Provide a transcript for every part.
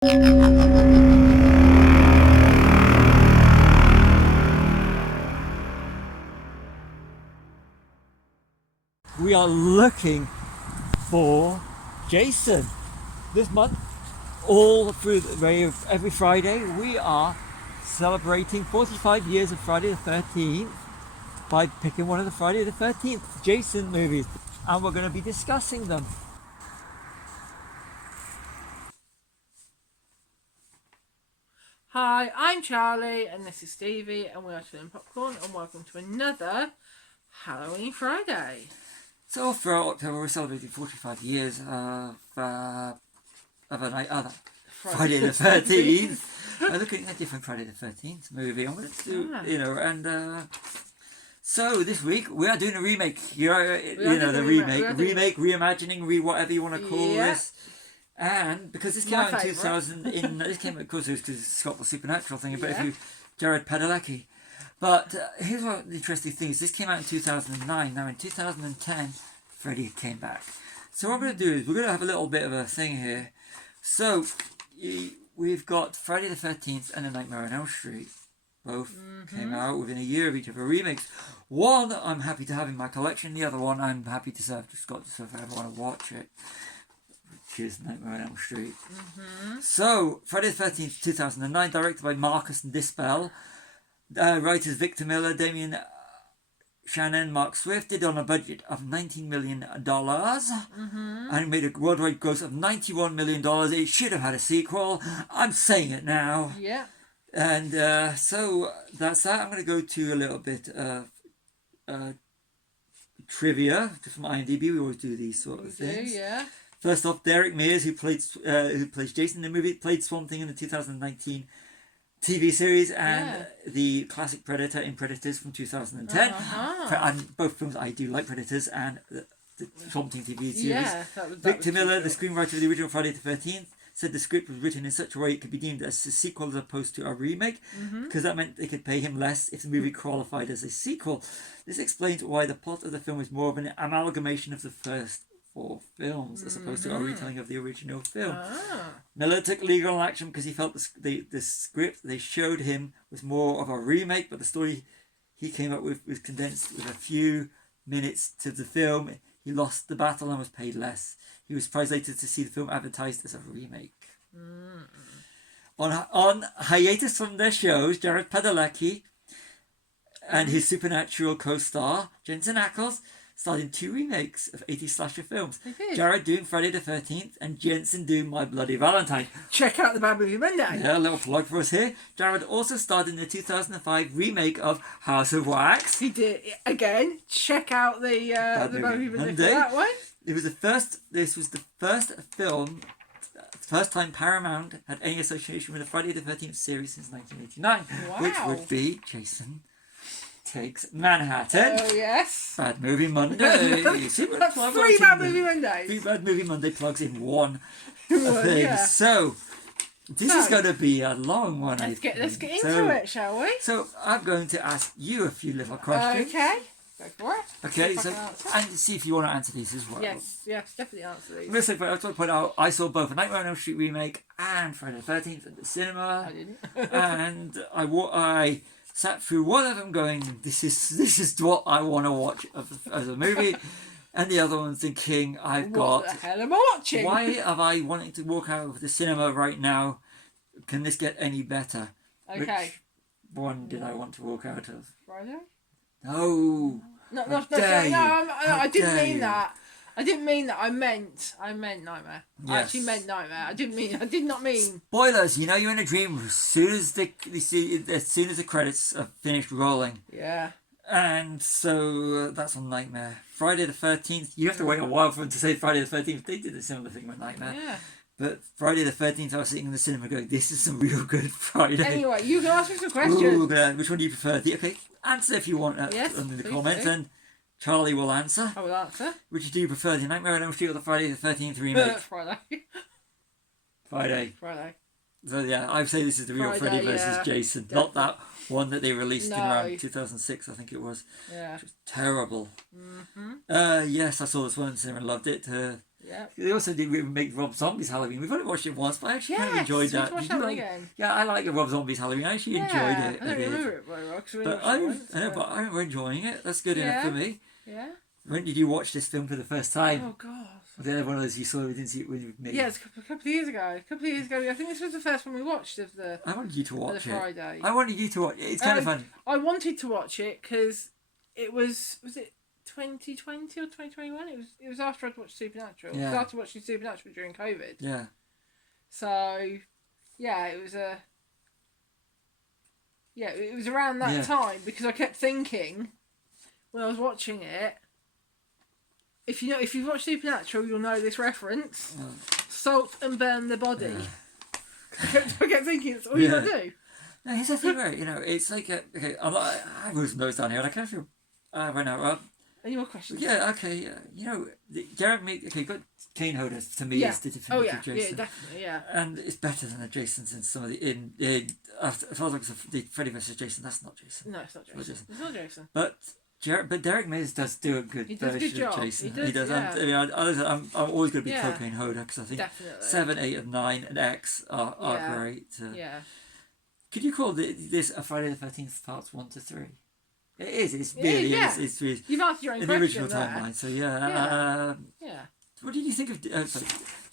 We are looking for Jason this month. All through the way of every Friday, we are celebrating 45 years of Friday the 13th by picking one of the Friday the 13th Jason movies, and we're going to be discussing them. Hi, I'm Charlie, and this is Stevie, and we are chilling popcorn, and welcome to another Halloween Friday. So throughout October, we're celebrating 45 years of a night other. Friday the 13th. We're looking at a different Friday the 13th movie. I'm going to do, so this week we are doing a remake. The remake, reimagining, whatever you want to call this. And because this came out in 2000, this came out, of course, because it's got the supernatural thing, but if you, Jared Padalecki. But here's what the interesting thing is: this came out in 2009. Now in 2010, Freddy came back. So what I'm going to do is we're going to have a little bit of a thing here. So we've got Friday the 13th and A Nightmare on Elm Street. Both came out within a year of each other remakes. One I'm happy to have in my collection. The other one I'm happy to serve. Just got to serve if I ever want to watch it. Which is Nightmare on Elm Street. So Friday the 13th, 2009, directed by Marcus and Dispel. Writers Victor Miller, Damien Shannon, Mark Swift, did on a budget of $19 million and made a worldwide gross of $91 million. It should have had a sequel. I'm saying it now. Yeah. And so that's that. I'm going to go to a little bit of trivia from IMDb. We always do these sort of things. Yeah. First off, Derek Mears, who plays Jason in the movie, played Swamp Thing in the 2019 TV series and the classic Predator in Predators from 2010. And both films, I do like Predators and the Swamp Thing TV series. Yeah, Victor Miller, the screenwriter of the original Friday the 13th, said the script was written in such a way it could be deemed as a sequel as opposed to a remake, because that meant they could pay him less if the movie qualified as a sequel. This explains why the plot of the film is more of an amalgamation of the first 4 films as opposed to a retelling of the original film. Miller took legal action because he felt the script they showed him was more of a remake, but the story he came up with was condensed with a few minutes to the film. He lost the battle and was paid less. He was surprised later to see the film advertised as a remake. On hiatus from their shows, Jared Padalecki and his Supernatural co-star Jensen Ackles starred in 2 remakes of 80s slasher films. Jared doing Friday the 13th and Jensen doing My Bloody Valentine. Check out the Bad Movie Monday. Yeah, a little plug for us here. Jared also starred in the 2005 remake of House of Wax. He did again. Check out the Bad Movie Monday for that one. This was the first film, first time Paramount had any association with the Friday the 13th series since 1989, which would be Jason Takes Manhattan. Oh yes. Bad Movie Monday. That's 3 Bad Movie Mondays. 3 Bad Movie Monday plugs in one thing. Yeah. So this is going to be a long one. Let's get into it, shall we? So I'm going to ask you a few little questions. Okay. Go for it. Okay, and see if you want to answer these as well. Yes, definitely answer these. I just want to point out, I saw both a Nightmare on Elm Street remake and Friday the 13th at the cinema. I didn't. And I sat through one of them going, this is what I want to watch as a movie. And the other one thinking, what the hell am I watching? Why have I wanting to walk out of the cinema right now? Can this get any better? Okay. Which one did I want to walk out of? Friday? No. No, I didn't mean that. I didn't mean that. I meant Nightmare. Yes. I actually meant Nightmare. I did not mean. Spoilers. You know you're in a dream as soon as the credits are finished rolling. Yeah. And so that's on Nightmare. Friday the 13th. You have to wait a while for them to say Friday the 13th. They did a similar thing with Nightmare. Yeah. But Friday the 13th, I was sitting in the cinema going, this is some real good Friday. Anyway, you can ask me some questions. Ooh, which one do you prefer? Okay, answer if you want under the comments. And Charlie will answer. I will answer. Which do you prefer, the Nightmare on Elm Street or the Friday the 13th remake? Friday. So yeah, I would say this is the real Freddy versus Jason. Definitely. Not that one that they released in around 2006, I think it was. Yeah. Which was terrible. Yes, I saw this one in cinema and loved it. Yeah. They also did remake Rob Zombie's Halloween. We've only watched it once, but I actually kind of enjoyed that. Watch that one again. Yeah, I like Rob Zombie's Halloween. I actually enjoyed it. I don't remember it very well because but I remember enjoying it. That's good enough for me. Yeah. When did you watch this film for the first time? Oh God. Was it one of those you saw we didn't see it with me? Yeah, it's a couple of years ago. I think this was the first one we watched of the. I wanted you to watch it. Friday. I wanted you to watch it. It's kind of fun. I wanted to watch it because it was it 2020 or 2021? It was after I'd watched Supernatural. Yeah. I started watching Supernatural during COVID. Yeah. So, yeah, it was it was around that time because I kept thinking when I was watching it. If you've watched Supernatural, you'll know this reference. Salt and burn the body. Yeah. I kept thinking it's all you gotta do. No, here's the thing, right? It's like okay. I wrote some notes down here, and I kind of feel right now. Any more questions? Yeah. Okay. Derek made. Okay, got Kane Hodder to me is the definitive Jason. Yeah, definitely. Yeah. And it's better than the Jasons in some of the as far as the Freddy vs Jason. That's not Jason. No, it's not Jason. It's not Jason. But Derek Mays does do a good version of Jason. He does. Yeah. I'm always going to be Cocaine Hodder because I think definitely. 7, 8, and 9 and X are great. Yeah. Could you call this a Friday the 13th parts 1 to 3? It is. It's really. You've answered your own question. The original timeline. So yeah. What did you think of? Sorry,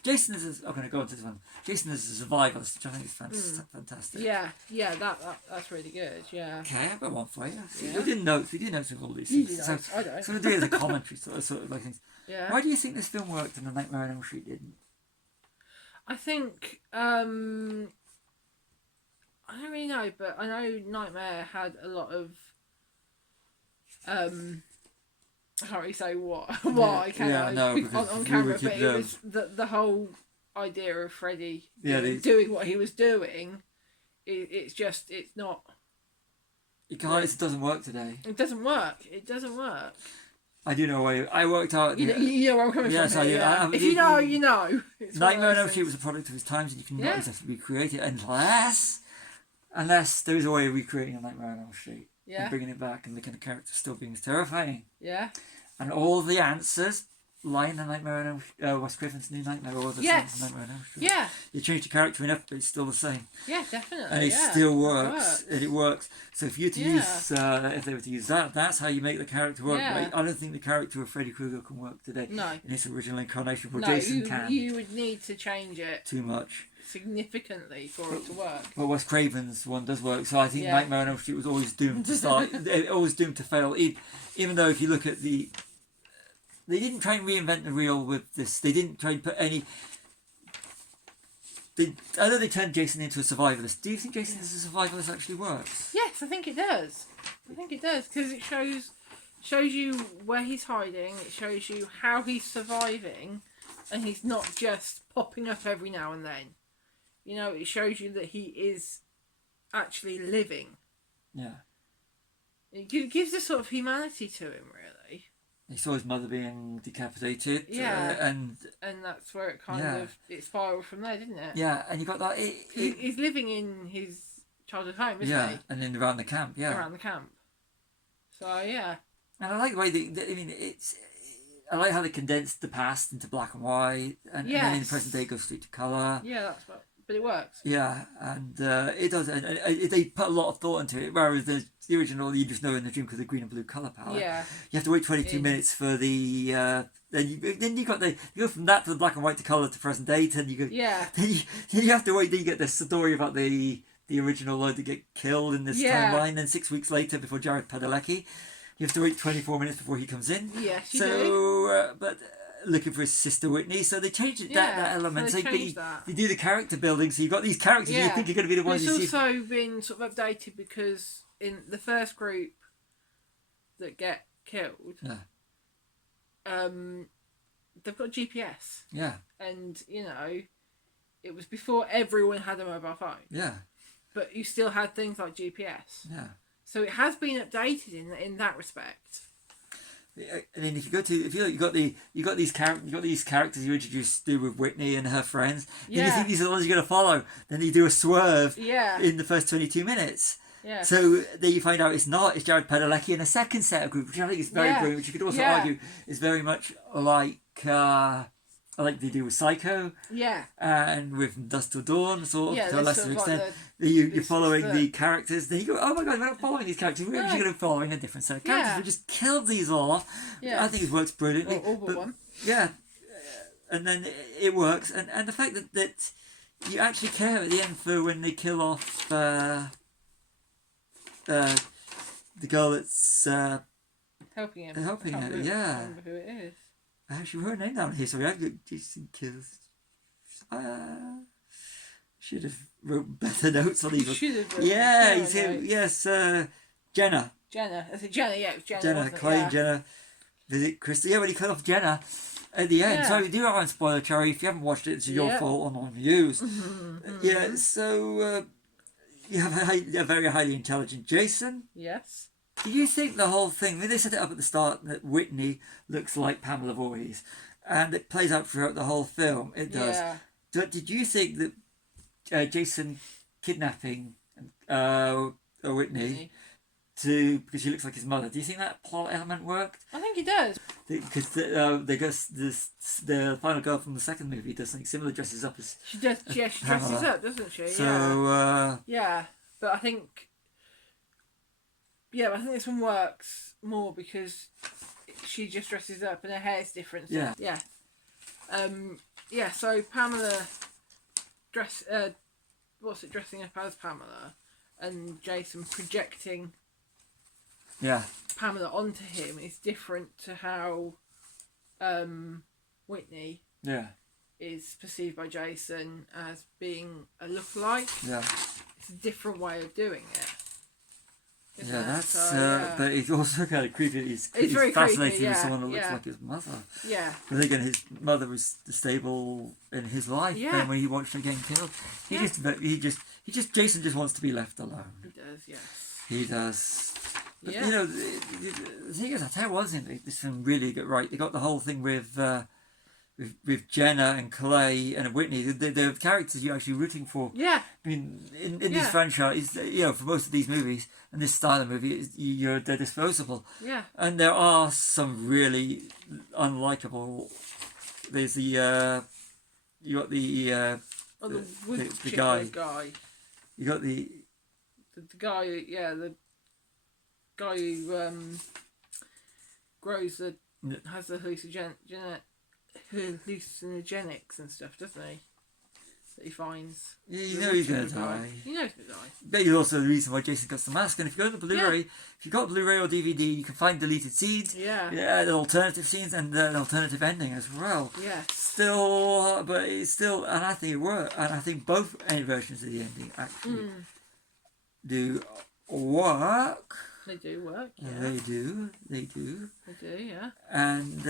Jason is. I'm going to go on to this one. Jason is a survivalist, which I think is fantastic. Yeah. That's really good. Yeah. Okay, I've got one for you. We did notes of all these things. I don't. So we'll do it as a commentary, sort of like things. Yeah. Why do you think this film worked and The Nightmare on Elm Street didn't? I think I don't really know, but I know Nightmare had a lot of I can't really say why on camera, but it was the whole idea of Freddy doing what he was doing. It's not. It doesn't work today. It doesn't work. I do know why. I worked out. You know where I'm coming from. Yes, I do. Yeah. If you know, you know. Nightmare on Elm Street was a product of his times, and you can not exactly recreate it unless there is a way of recreating a Nightmare on Elm Street. Yeah. And bringing it back and making the character still being terrifying. Yeah. And all the answers lie in the Nightmare on Elm Street, Wes Craven's New Nightmare or the Nightmare on Elm Street. Yeah. You change the character enough, but it's still the same. Yeah, definitely. And it still works. And it works. So if you to use, if they were to use that's how you make the character work. Yeah. Right? I don't think the character of Freddy Krueger can work today. No. In its original incarnation. Well, Jason can. You would need to change it. Too much. Significantly for it to work. But Wes Craven's one does work. So I think Nightmare on Elm Street was always doomed to start. Always doomed to fail. Even though if you look at they didn't try and reinvent the wheel with this. They didn't try and put any. I know they turned Jason into a survivalist. Do you think Jason as a survivalist actually works? Yes, I think it does. Because it shows you where he's hiding. It shows you how he's surviving, and he's not just popping up every now and then. It shows you that he is actually living. Yeah. It gives a sort of humanity to him, really. He saw his mother being decapitated. Yeah. And that's where it kind of it spiraled from there, didn't it? Yeah, and you got that. He's living in his childhood home, isn't he? Yeah, and then around the camp. Yeah. Around the camp. So yeah. And I like the way I like how they condensed the past into black and white, and then in the present day goes straight to colour. Yeah, but it works. Yeah, and it does, and they put a lot of thought into it. Whereas the original, you just know in the dream because of the green and blue colour palette. Yeah. You have to wait 22 minutes for the. Then you go from that to the black and white to colour to present day, and you go. Yeah. Then you have to wait. Then you get this story about the original Lord to get killed in this timeline. Then 6 weeks later, before Jared Padalecki, you have to wait 24 minutes before he comes in. Yes, you do. But looking for his sister Whitney, so they changed that element. So they do the character building, so you've got these characters you think are going to be the ones you see. It's also been sort of updated because in the first group that get killed, they've got GPS. Yeah. And, it was before everyone had a mobile phone. Yeah. But you still had things like GPS. Yeah. So it has been updated in that respect. And then if you got these characters you introduced with Whitney and her friends, and you think these are the ones you're going to follow, then you do a swerve in the first 22 minutes. Yeah. So then you find out it's Jared Padalecki in a second set of group, which I think is very brilliant, which you could also argue is very much like like they do with Psycho. Yeah. And with Dusk Till Dawn, sort of, to a lesser sort of extent. like You're following the characters. Then you go, oh my god, we're not following these characters. We're actually going to be following a different set of characters. Yeah. We just killed these off. Yeah. I think it works brilliantly. All but one. Yeah. And then it works. And the fact that you actually care at the end for when they kill off the girl that's helping him. Helping I her, can't yeah. remember who it is. I actually wrote her name down here. Sorry, I got Jason kills. Should have wrote better notes on these. Should have. Yeah, he's here. Yes, Jenna. Jenna. I said Jenna. Yeah, it was Jenna. Jenna, Clay and Jenna visit Crystal. Yeah, when he cut off Jenna at the end. Yeah. Sorry, we do have a spoiler, Cherry. If you haven't watched it, it's your fault on views. Yeah, so you have a very highly intelligent Jason. Yes. Do you think the whole thing, I mean, they set it up at the start that Whitney looks like Pamela Voorhees, and it plays out throughout the whole film. It does. Yeah. Did you think that Jason kidnapping Whitney because she looks like his mother, do you think that plot element worked? I think he does. Because the final girl from the second movie does something similar, dresses up as She does. Yeah, she dresses up, doesn't she? So yeah, but I think. Yeah, but I think this one works more because she just dresses up and her hair's different. So, yeah. Yeah. So Pamela dressing up as Pamela, and Jason projecting. Yeah. Pamela onto him is different to how Whitney is perceived by Jason as being a lookalike. Yeah. It's a different way of doing it. Yeah, that's. But it's also kind of creepy. It's very fascinating creepy, with someone that looks like his mother. Yeah. But again, his mother was stable in his life. Yeah. And when he watched her getting killed, Jason just wants to be left alone. He does, yes. He does. But, you know, the thing is, I tell you one thing this film really got right. They got the whole thing with Jenna and Clay and Whitney. The characters you're actually rooting for. Yeah. I mean, in this franchise, for most of these movies and this style of movie, they're disposable. Yeah. And there are some really unlikable. There's the you got the guy. You got the guy. Yeah, the guy who grows has the hallucinogenics and stuff, doesn't he? That he finds. Yeah, you know he's going to die. You know he's going to die. But it's also the reason why Jason got the mask. And if you go to Blu-ray, if you've got Blu-ray or DVD, you can find deleted scenes. Yeah. Yeah, the alternative scenes and an alternative ending as well. Yeah. Still, but it's still, and I think it worked. And I think both versions of the ending actually do work. They do work. Yeah. They do. They do. Yeah. And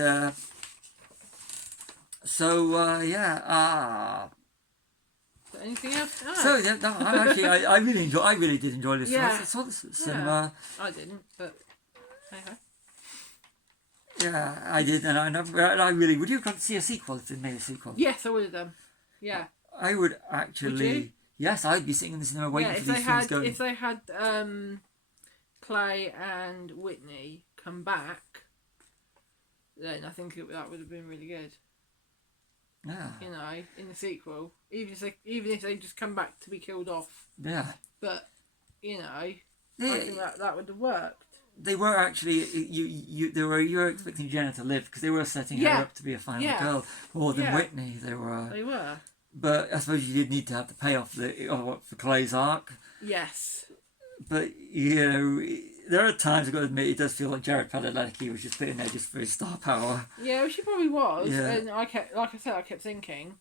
anything else? So yeah, no, I really did enjoy this. Yeah. I saw this at cinema. I didn't, but okay. Yeah, I did, and I really would. You come to see a sequel if they made a sequel? Yes, I would have done. Yeah. I would actually. Would you? Yes, I'd be sitting in the cinema waiting for these films going. If they had Clay and Whitney come back, then I think that would have been really good. Yeah. You know, in the sequel, even if they just come back to be killed off. Yeah. But you know, I think that would have worked. They were actually you were expecting Jenna to live because they were setting her up to be a final girl more than Whitney. They were. But I suppose you did need to have the payoff for Clay's arc. Yes. But you know, there are times I've got to admit it does feel like Jared Padalecki was just putting there just for his star power. Yeah, well, she probably was. Yeah. And I kept thinking.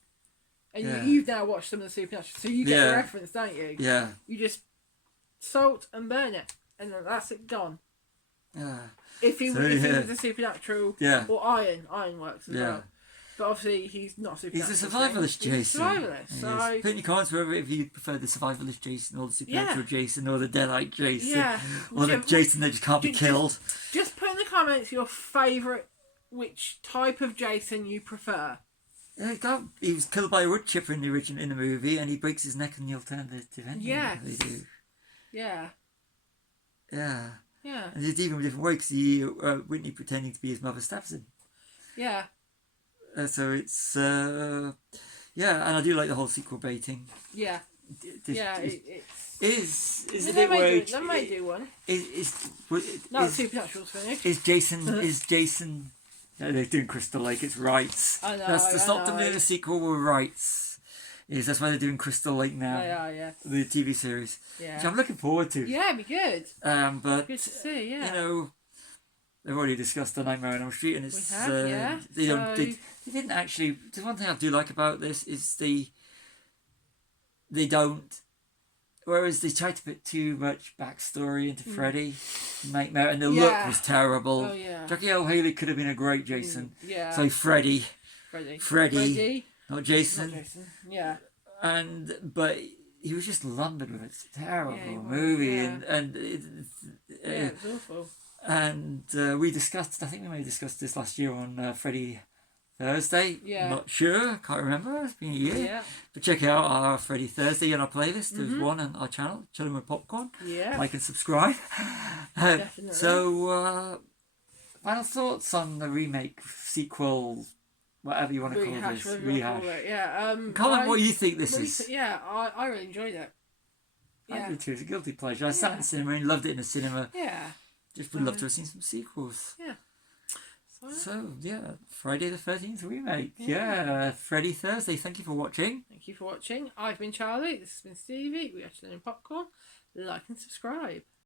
And you've now watched some of the Supernatural, so you get the reference, don't you? Yeah. You just salt and burn it, and then that's it gone. Yeah. If he was a Supernatural or Iron works as well. But obviously he's not Supernatural. He's a survivalist Jason. He's a survivalist. So put in your comments wherever if you prefer the survivalist Jason or the Supernatural Jason or the Deadite Jason or the Jason that just can't be killed. Just put in the comments your favourite, which type of Jason you prefer. Yeah, he was killed by a wood chipper in the movie, and he breaks his neck in the alternative ending. Yeah, they do. Yeah. Yeah. Yeah. And it's even a different way because Whitney pretending to be his mother stabs him. Yeah. So it's yeah, and I do like the whole sequel baiting. Yeah. Is They a bit where may do one. is Not Supernatural's finished. is Jason no, they're doing Crystal Lake, it's rights. I know. That's to stop them doing a sequel with rights. That's why they're doing Crystal Lake now. They are, yeah. The TV series. Yeah. Which I'm looking forward to. Yeah, it'd be good. But Good to see, yeah. you know, they've already discussed the Nightmare on Elm Street, and it's We have, yeah. they didn't actually. The one thing I do like about this is they don't. Whereas they tried to put too much backstory into Freddy, Nightmare, and the look was terrible. Oh, yeah. Jackie Earle Haley could have been a great Jason. Yeah. So Freddy, Freddy. not Jason. Not Jason. Yeah. But he was just lumbered with a terrible movie, yeah. and It was awful. And we discussed. I think we may have discussed this last year on Freddy Thursday. Yeah. Not sure. Can't remember. It's been a year. Yeah. But check out our Freddy Thursday on our playlist. There's one on our channel, Chilling with Popcorn. Yeah. Like and subscribe. Definitely. So, final thoughts on the remake, sequel, whatever you want to call this. Rehash. Yeah. Comment what you think this is. Yeah, I really enjoyed it. I did too. It's a guilty pleasure. I sat in the cinema and loved it in the cinema. Yeah. Just would love to have seen some sequels. Yeah. So, yeah, Friday the 13th remake. Yeah, Freddy Thursday. Thank you for watching. Thank you for watching. I've been Charlie. This has been Stevie. We are Chilling with Popcorn. Like and subscribe.